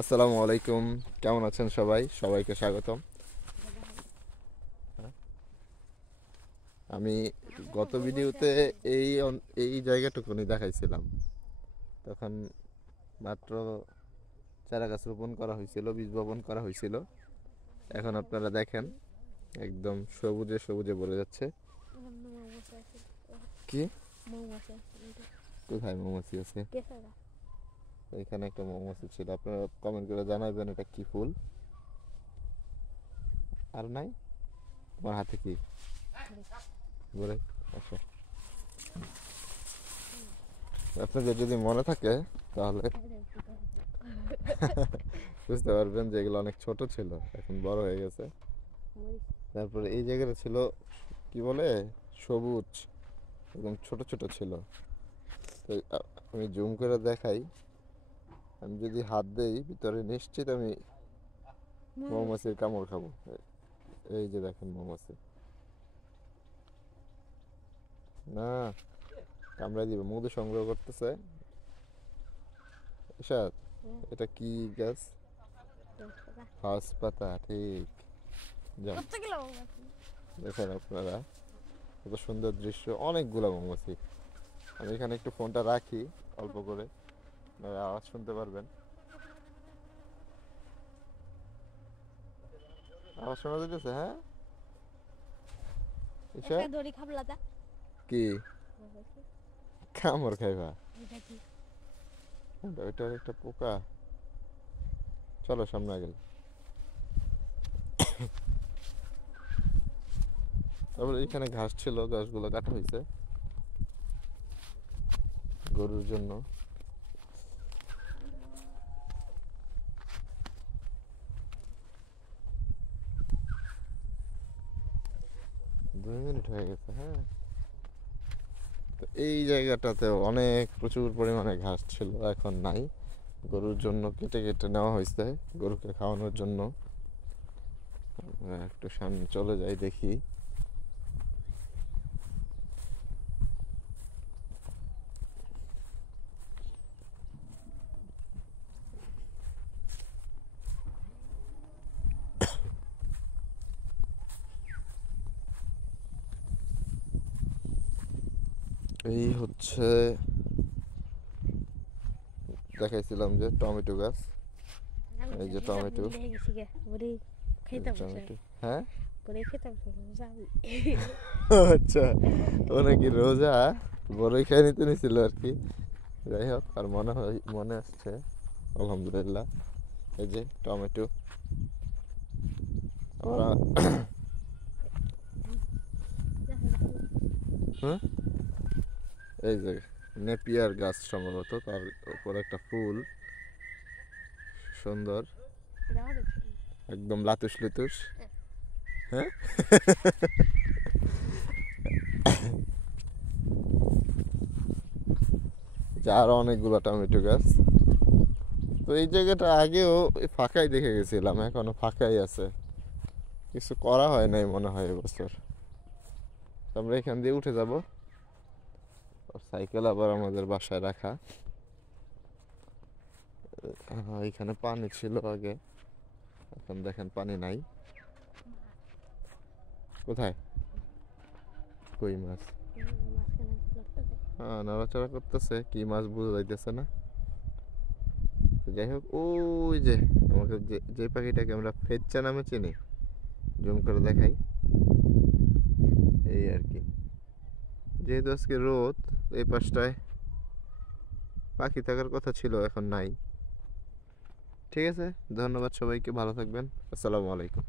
আসসালামু আলাইকুম। কেমন আছেন সবাই? সবাইকে স্বাগতম। আমি গত ভিডিওতে এই জায়গাটুকুনি দেখাইছিলাম। তখন মাত্র চারা গাছ রোপণ করা হয়েছিল, বীজ বপন করা হয়েছিল। এখন আপনারা দেখেন একদম সবুজে সবুজে ভরে যাচ্ছে। কি? কোথায় মৌমাছি আছে? এখানে একটা মৌমাছি ছিল। আপনারা কমেন্ট করে জানাবেন এটা কি ফুল। আর নাই? তোমার হাতে কি বলে? আচ্ছা, আপনাদের যদি মনে থাকে তাহলে বুঝতে পারবেন যে এগুলো অনেক ছোট ছিল, এখন বড় হয়ে গেছে। তারপরে এই জায়গাটা ছিল কি বলে, সবুজ, একদম ছোট ছোট ছিল। তো আমি জুম করে দেখাই, আমি যদি হাত দেই ভিতরে নিশ্চিত আমি মৌমাছির কামড় খাবো। এই যে দেখেন মৌমাছি, না কামড়াই দিবে। মধু সংগ্রহ করতেছে। এসাদ, এটা কি গাছ? হাঁস পাতা, ঠিক। যাও, দেখেন আপনারা কত সুন্দর দৃশ্য, অনেকগুলো মৌমাছি। আমি এখানে একটু ফোনটা রাখি অল্প করে, আপনারা আওয়াজ শুনতে পারবেন। আওয়াজ শোনা যাইতেছে? হ্যাঁ, কি কামড় খাইবা? ওইটা একটা পোকা। চলো সামনে আগে। তারপরে এখানে ঘাস ছিল, ঘাসগুলো কাটা হয়েছে গরুর জন্য। 2 মিনিট হয়ে গেছে। হ্যাঁ, তো এই জায়গাটাতে অনেক প্রচুর পরিমাণে ঘাস ছিল, এখন নাই। গরুর জন্য কেটে কেটে নেওয়া হয়েছে গরুকে খাওয়ানোর জন্য। একটু সামনে চলে যাই, দেখি। এই হচ্ছে, দেখাইছিলাম যে টমেটো গাছ। এই যে টমেটো, টমেটো। হ্যাঁ, আচ্ছা, ও নাকি রোজা বড়ই খেয়ে নিতে নিছিল আর কি। যাই হোক, আর মনে আসছে আলহামদুলিল্লাহ। এই যে টমেটো। আমরা হ্যাঁ, এই যে নেপিয়ার গাছ সম্ভবত, তার উপর একটা ফুল সুন্দর, একদম লাতুস লুতুস। হ্যাঁ, আরো অনেকগুলো টমেটো গাছ। তো এই জায়গাটা আগেও ফাঁকাই দেখে গেছিলাম, এখনো ফাঁকাই আছে, কিছু করা হয় নাই মনে হয় এবছর। আমরা এখান দিয়ে উঠে যাব। সাইকেল আবার আমাদের বাসায় রাখা। এখানে পানি ছিল আগে, এখন দেখেন পানি নাই। কোথায়? কই মাছ? হ্যাঁ, নড়াচড়া করতেছে, কি মাছ বোঝা যাইতেছে না। যাই হোক, ওই যে আমাকে যে পাখিটাকে আমরা ফেচ্চা নামে চিনি, জুম করে দেখাই, এই আর কি। যেহেতু আজকে রোদ, এই পাশটায় পাখি থাকার কথা ছিল, এখন নাই। ঠিক আছে, ধন্যবাদ সবাইকে, ভালো থাকবেন। আসসালামু আলাইকুম।